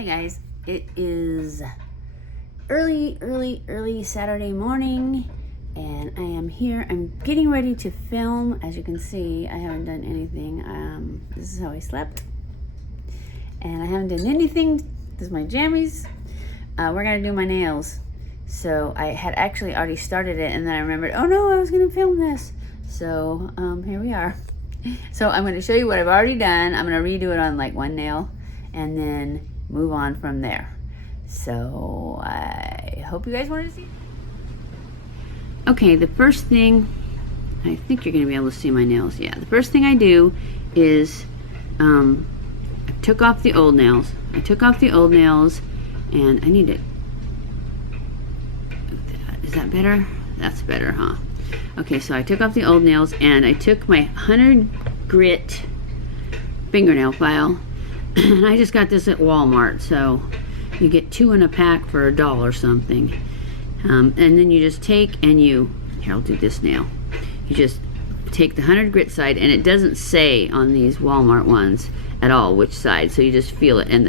Hi guys, it is early Saturday morning and I am here. I'm getting ready to film. As you can see, I haven't done anything. This is how I slept and I haven't done anything. This is my jammies. We're gonna do my nails. So I had actually already started it and then I remembered, oh no, I was gonna film this. So here we are. So I'm gonna show you what I've already done. I'm gonna redo it on like one nail and then move on from there. So I hope you guys want to see. Okay, the first thing, I think you're gonna be able to see my nails. Yeah, the first thing I do is I took off the old nails. And I need to, is that better? That's better, huh? Okay, so I took off the old nails and I took my 100 grit fingernail file. And I just got this at Walmart, so you get 2 in a pack for $1 something. And then you just take and you, here, I'll do this nail. You just take the 100 grit side, and it doesn't say on these Walmart ones at all which side, so you just feel it, and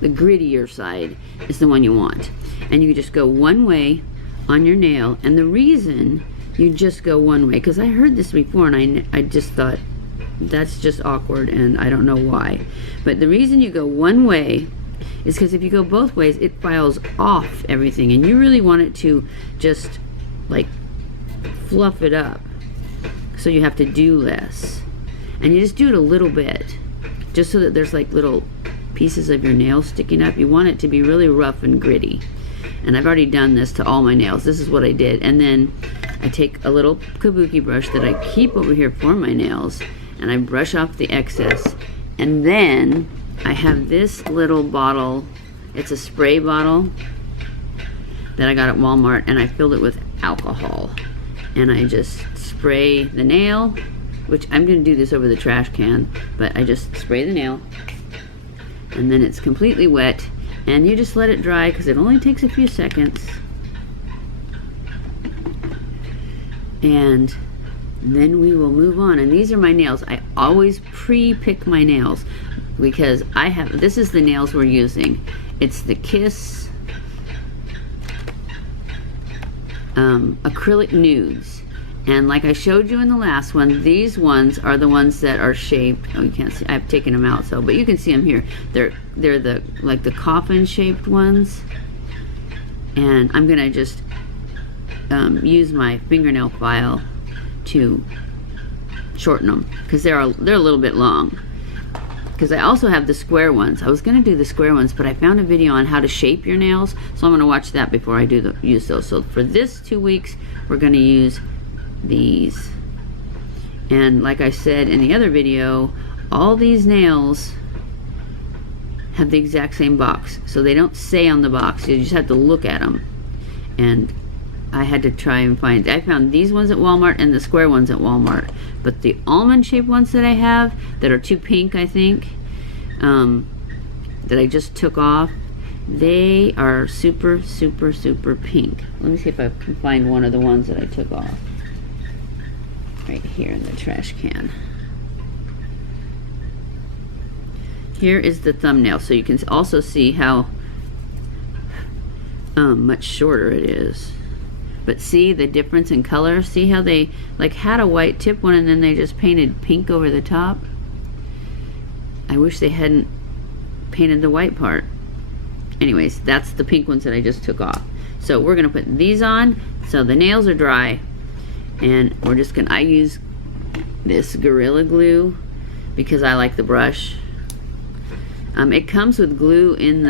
the grittier side is the one you want. And you just go one way on your nail, and the reason you just go one way, because I heard this before and I just thought, that's just awkward and I don't know why. But the reason you go one way is because if you go both ways, it files off everything, and you really want it to just like fluff it up. So you have to do less. And you just do it a little bit, just so that there's like little pieces of your nail sticking up. You want it to be really rough and gritty. And I've already done this to all my nails. This is what I did. And then I take a little kabuki brush that I keep over here for my nails, and I brush off the excess. And then I have this little bottle. It's a spray bottle that I got at Walmart, and I filled it with alcohol. And I just spray the nail, which I'm gonna do this over the trash can, but I just spray the nail, and then it's completely wet, and you just let it dry because it only takes a few seconds. And then we will move on. And these are my nails. I always pre-pick my nails because I have, this is the nails we're using. It's the Kiss Acrylic Nudes. And like I showed you in the last one, these ones are the ones that are shaped. Oh, you can't see, I've taken them out, so, but you can see them here. They're the, like the coffin shaped ones. And I'm gonna just use my fingernail file to shorten them because they're a little bit long. Because I also have the square ones. I was gonna do the square ones, but I found a video on how to shape your nails, so I'm gonna watch that before I use those. So for this 2 weeks, we're gonna use these. And like I said in the other video, all these nails have the exact same box, so they don't say on the box. You just have to look at them. And I had to try and find, I found these ones at Walmart and the square ones at Walmart, but the almond shaped ones that I have that are too pink, I think, that I just took off, they are super pink. Let me see if I can find one of the ones that I took off right here in the trash can. Here is the thumbnail, so you can also see how much shorter it is. But see the difference in color? See how they like had a white tip one and then they just painted pink over the top? I wish they hadn't painted the white part. Anyways, that's the pink ones that I just took off. So we're gonna put these on. So the nails are dry, and we're just gonna, I use this Gorilla Glue because I like the brush. It comes with glue in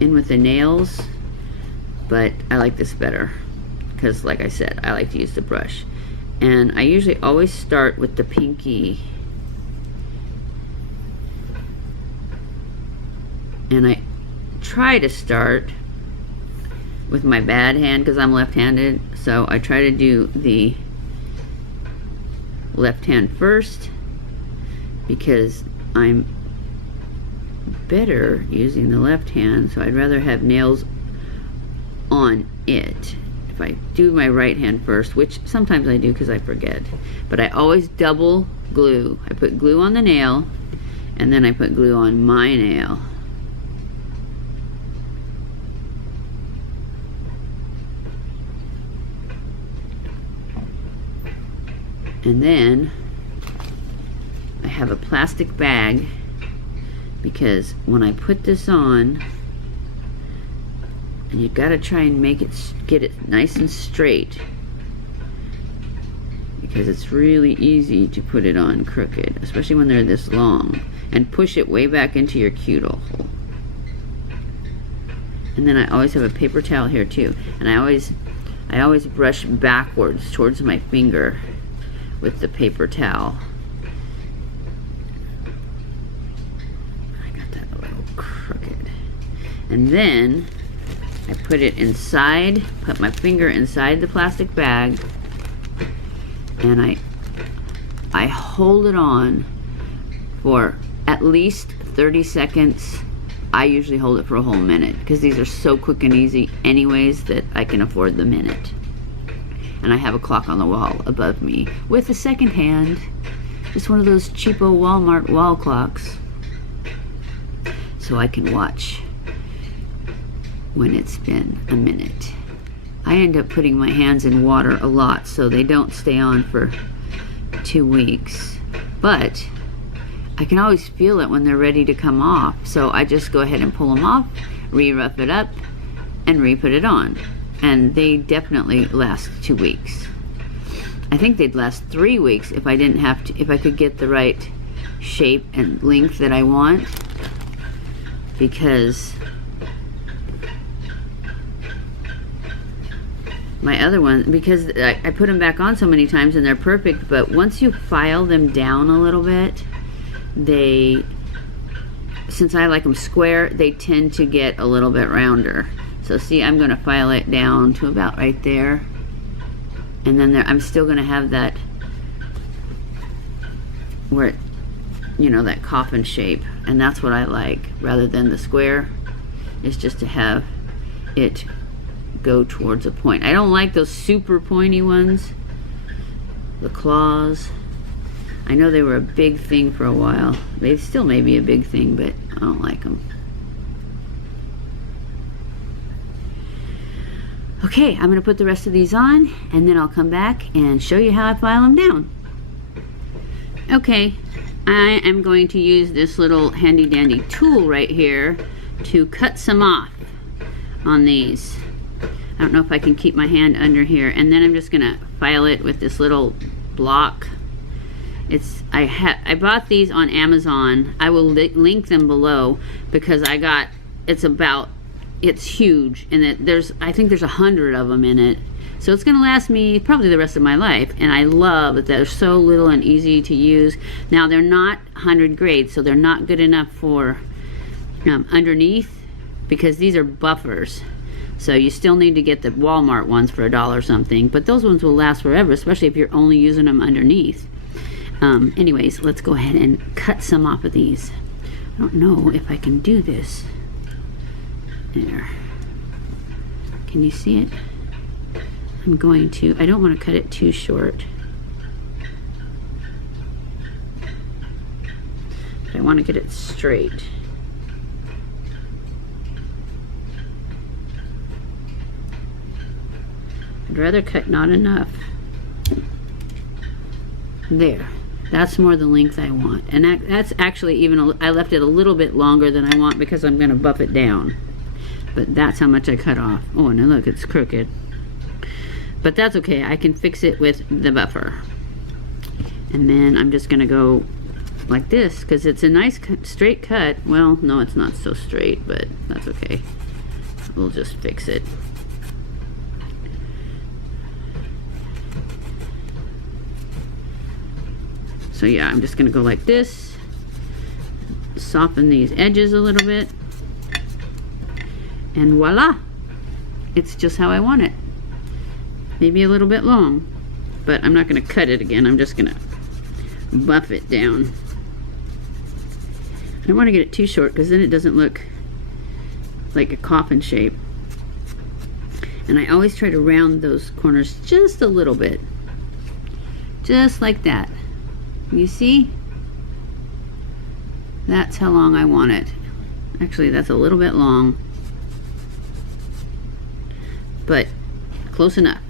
with the nails, but I like this better because, like I said, I like to use the brush. And I usually always start with the pinky, and I try to start with my bad hand because I'm left-handed, so I try to do the left hand first because I'm better using the left hand, so I'd rather have nails on it. If I do my right hand first, which sometimes I do because I forget, but I always double glue. I put glue on the nail and then I put glue on my nail. And then I have a plastic bag, because when I put this on, and you gotta try and get it nice and straight, because it's really easy to put it on crooked, especially when they're this long, and push it way back into your cuticle. And then I always have a paper towel here too, and I always brush backwards towards my finger with the paper towel. I got that a little crooked. And then I put it inside, put my finger inside the plastic bag, and I hold it on for at least 30 seconds. I usually hold it for a whole minute, because these are so quick and easy anyways that I can afford the minute. And I have a clock on the wall above me with a second hand. Just one of those cheapo Walmart wall clocks, so I can watch when it's been a minute. I end up putting my hands in water a lot so they don't stay on for 2 weeks, but I can always feel it when they're ready to come off, so I just go ahead and pull them off, re-rough it up, and re-put it on. And they definitely last 2 weeks. I think they'd last 3 weeks if I didn't have to, if I could get the right shape and length that I want, because my other one, because I put them back on so many times and they're perfect, but once you file them down a little bit, since I like them square, they tend to get a little bit rounder. So see, I'm going to file it down to about right there, and then I'm still going to have that where it, you know, that coffin shape, and that's what I like, rather than the square. Is just to have it go towards a point. I don't like those super pointy ones, the claws. I know they were a big thing for a while. They still may be a big thing, but I don't like them. Okay, I'm going to put the rest of these on, and then I'll come back and show you how I file them down. Okay, I am going to use this little handy dandy tool right here to cut some off on these. I don't know if I can keep my hand under here, and then I'm just going to file it with this little block. I bought these on Amazon. I will link them below, because it's huge, and I think there's 100 of them in it, so it's gonna last me probably the rest of my life. And I love that they're so little and easy to use. Now, they're not 100 grade, so they're not good enough for underneath, because these are buffers, so you still need to get the Walmart ones for $1 something, but those ones will last forever, especially if you're only using them underneath. Anyways, let's go ahead and cut some off of these. I don't know if I can do this. There. Can you see it? I don't want to cut it too short, but I want to get it straight. I'd rather cut not enough. There. That's more the length I want. And that's actually I left it a little bit longer than I want, because I'm going to buff it down. But that's how much I cut off. Oh, and look, it's crooked. But that's okay. I can fix it with the buffer. And then I'm just going to go like this, because it's a nice straight cut. Well, no, it's not so straight, but that's okay. We'll just fix it. So yeah, I'm just going to go like this. Soften these edges a little bit. And voila, it's just how I want it. Maybe a little bit long, but I'm not going to cut it again. I'm just going to buff it down. I don't want to get it too short, because then it doesn't look like a coffin shape. And I always try to round those corners just a little bit, just like that. You see? That's how long I want it. Actually, that's a little bit long, but close enough.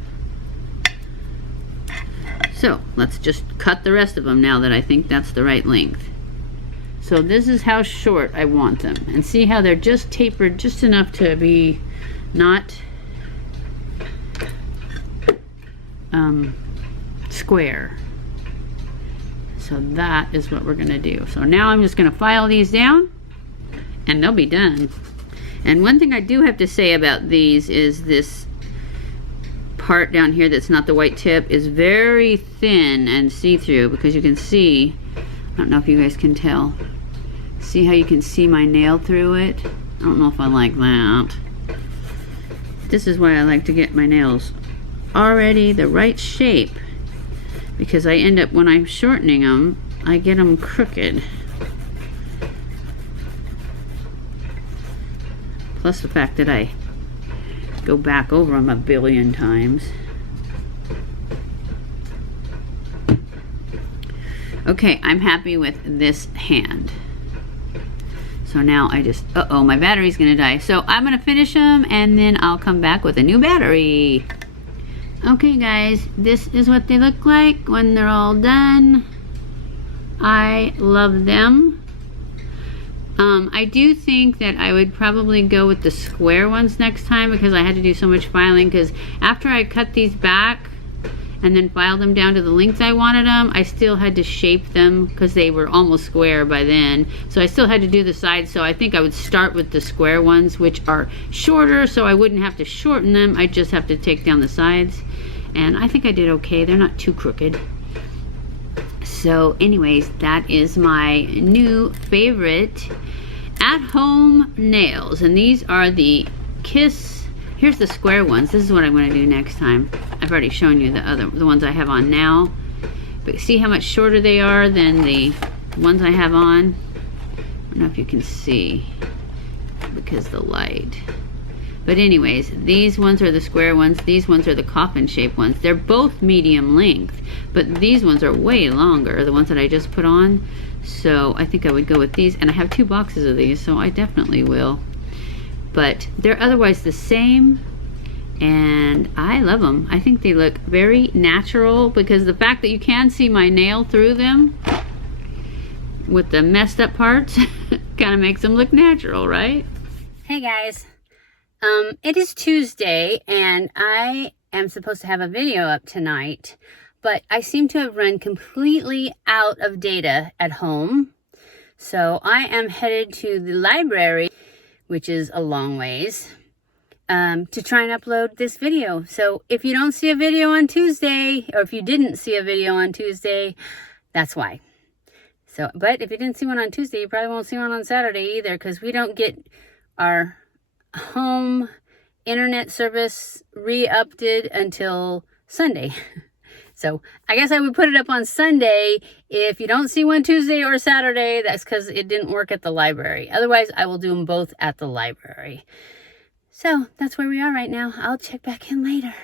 So let's just cut the rest of them now that I think that's the right length. So this is how short I want them. And see how they're just tapered just enough to be not square. So that is what we're gonna do. So now I'm just gonna file these down and they'll be done. And one thing I do have to say about these is this part down here that's not the white tip is very thin and see-through, because you can see, I don't know if you guys can tell, see how you can see my nail through it? I don't know if I like that. This is why I like to get my nails already the right shape, because I end up, when I'm shortening them, I get them crooked. Plus the fact that I go back over them a billion times. Okay, I'm happy with this hand. So now I just, uh-oh, my battery's gonna die. So I'm gonna finish them and then I'll come back with a new battery. Okay guys, this is what they look like when they're all done. I love them. I do think that I would probably go with the square ones next time, because I had to do so much filing, because after I cut these back and then filed them down to the length I wanted them, I still had to shape them because they were almost square by then. So I still had to do the sides, so I think I would start with the square ones, which are shorter, so I wouldn't have to shorten them. I just have to take down the sides. And I think I did okay. They're not too crooked. So anyways, that is my new favorite at-home nails. And these are the Kiss. Here's the square ones. This is what I'm going to do next time. I've already shown you the ones I have on now. But see how much shorter they are than the ones I have on? I don't know if you can see because the light. But anyways, these ones are the square ones. These ones are the coffin shaped ones. They're both medium length, but these ones are way longer, the ones that I just put on. So I think I would go with these, and I have 2 boxes of these, so I definitely will. But they're otherwise the same, and I love them. I think they look very natural, because the fact that you can see my nail through them with the messed up parts kind of makes them look natural, right? Hey guys. It is Tuesday, and I am supposed to have a video up tonight, but I seem to have run completely out of data at home. So I am headed to the library, which is a long ways, to try and upload this video. So if you don't see a video on Tuesday, or if you didn't see a video on Tuesday, that's why. So, but if you didn't see one on Tuesday, you probably won't see one on Saturday either, because we don't get our home internet service re-updated until Sunday. So I guess I would put it up on Sunday. If you don't see one Tuesday or Saturday, that's because it didn't work at the library. Otherwise, I will do them both at the library. So that's where we are right now. I'll check back in later.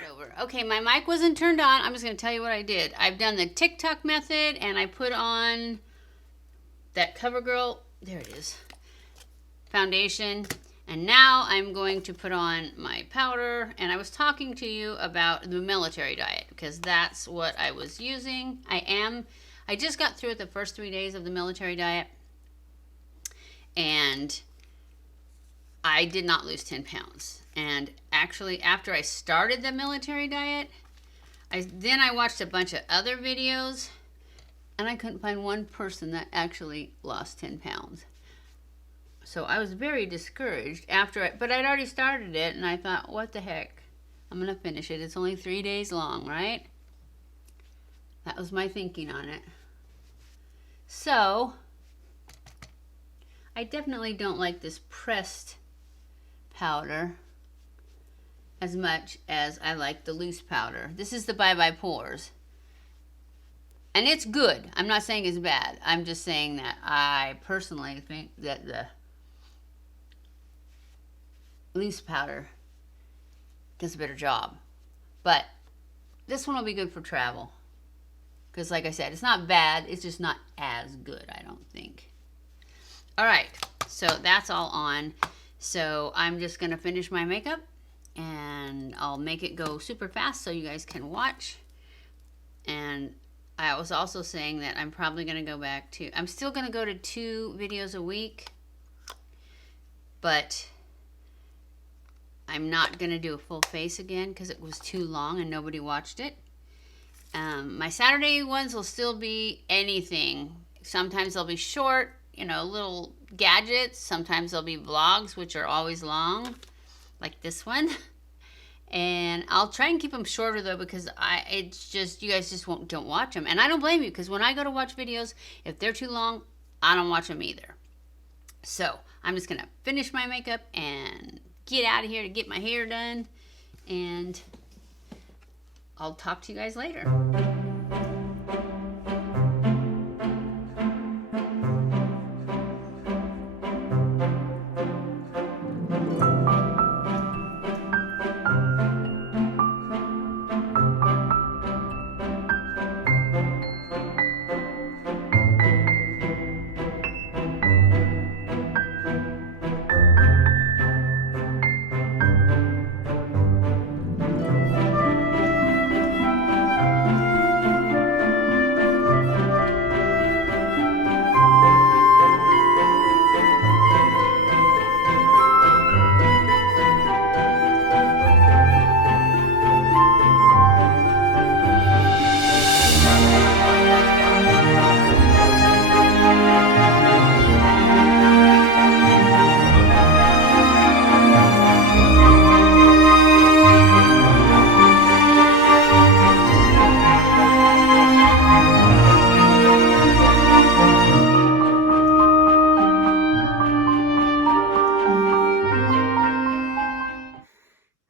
Okay, my mic wasn't turned on. I'm just going to tell you what I did. I've done the TikTok method, and I put on that CoverGirl, there it is, foundation. And now I'm going to put on my powder, and I was talking to you about the military diet, because that's what I was using. I just got through the first 3 days of the military diet, and I did not lose 10 pounds. And actually, after I started the military diet, then I watched a bunch of other videos, and I couldn't find one person that actually lost 10 pounds. So I was very discouraged but I'd already started it, and I thought, what the heck? I'm going to finish it. It's only 3 days long, right? That was my thinking on it. So, I definitely don't like this pressed powder as much as I like the loose powder. This is the Bye Bye Pores. And it's good. I'm not saying it's bad. I'm just saying that I personally think that the loose powder does a better job. But this one will be good for travel, because like I said, it's not bad, it's just not as good, I don't think. Alright, so that's all on. So I'm just gonna finish my makeup, and I'll make it go super fast so you guys can watch. And I was also saying that I'm probably going to go back to, I'm still going to go to 2 videos a week, but I'm not going to do a full face again because it was too long and nobody watched it. My Saturday ones will still be anything. Sometimes they'll be short, you know, little gadgets. Sometimes they'll be vlogs, which are always long, like this one. And I'll try and keep them shorter though, because it's just, you guys just don't watch them. And I don't blame you, because when I go to watch videos, if they're too long, I don't watch them either. So I'm just gonna finish my makeup and get out of here to get my hair done, and I'll talk to you guys later.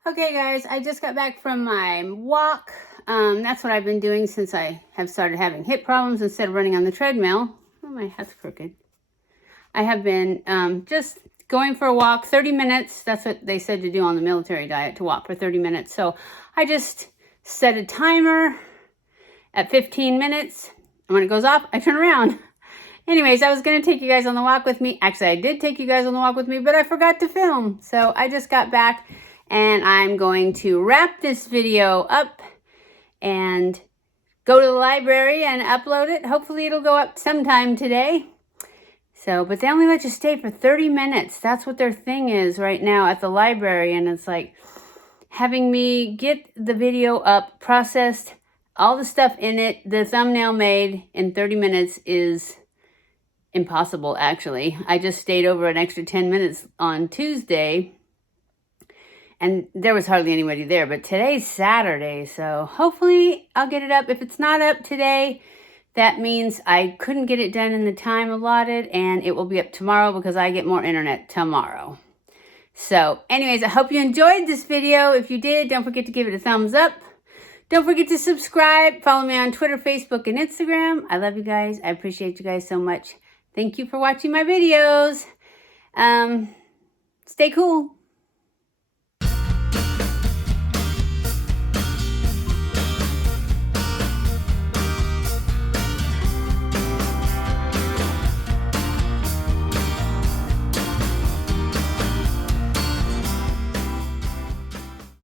Okay guys, I just got back from my walk. That's what I've been doing since I have started having hip problems instead of running on the treadmill. Oh, my hat's crooked. I have been just going for a walk, 30 minutes. That's what they said to do on the military diet, to walk for 30 minutes. So I just set a timer at 15 minutes. And when it goes off, I turn around. Anyways, I was going to take you guys on the walk with me. Actually, I did take you guys on the walk with me, but I forgot to film. So I just got back. And I'm going to wrap this video up and go to the library and upload it. Hopefully it'll go up sometime today. So, but they only let you stay for 30 minutes. That's what their thing is right now at the library. And it's like having me get the video up, processed, all the stuff in it, the thumbnail made in 30 minutes is impossible, actually. I just stayed over an extra 10 minutes on Tuesday. And there was hardly anybody there, but today's Saturday, so hopefully I'll get it up. If it's not up today, that means I couldn't get it done in the time allotted, and it will be up tomorrow because I get more internet tomorrow. So anyways, I hope you enjoyed this video. If you did, don't forget to give it a thumbs up. Don't forget to subscribe. Follow me on Twitter, Facebook, and Instagram. I love you guys. I appreciate you guys so much. Thank you for watching my videos. Stay cool.